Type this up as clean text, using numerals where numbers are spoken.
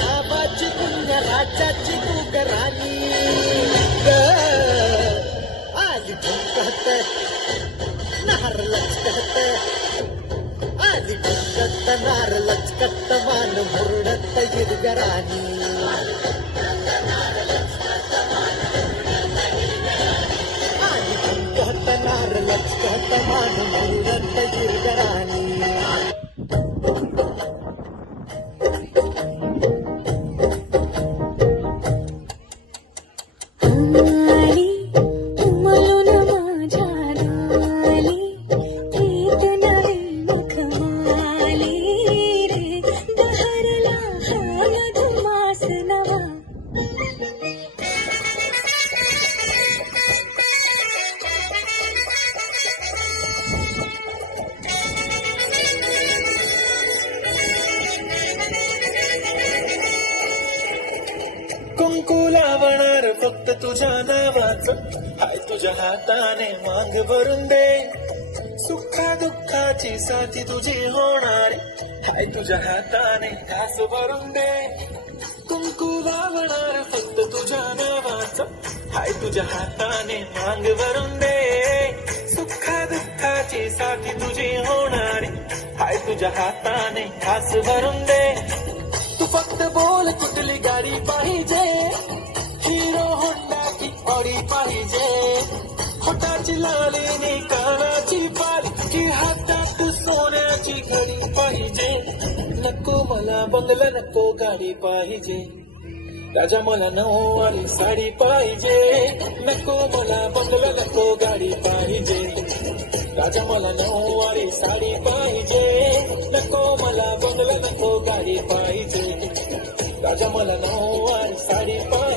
नावाची पुण्य राज्याची तू ग राणी ग आली भुंकत नार लचकत आली भुंकत नार लचकत मान मुरडत गिरगराणी आली भुंकत नार लचकत मान मुरडत गिरगराणी कुंकू लावणार फक्त तुझ्या नावाचं हाय तुझ्या हाताने मांग भरून दे सुखा दुःखाची साथी तुझी होणार हाय तुझ्या हाताने घास भरून दे कुंकू लावणार फक्त तुझ्या नावाचं हाय तुझ्या हाताने मांग भरून दे सुखा दुःखाची साथी तुझी होणार हाय तुझ्या हाताने घास भरून दे तू फक्त बोल कुठली गाडी पाहिजे हिरो होंडा की ऑडी पाहिजे होटाची लालीने कानाची पाल की हातात सोन्याची घडी पाहिजे नको मला बंगला नको गाडी पाहिजे राजा मला नऊवारी साडी पाहिजे नको मला बंगला नको गाडी पाहिजे राजा मला नऊवारी साडी पाहिजे नको मला बंगला नको गाडी पाहिजे राजा मला नऊवारी साडी पाहिजे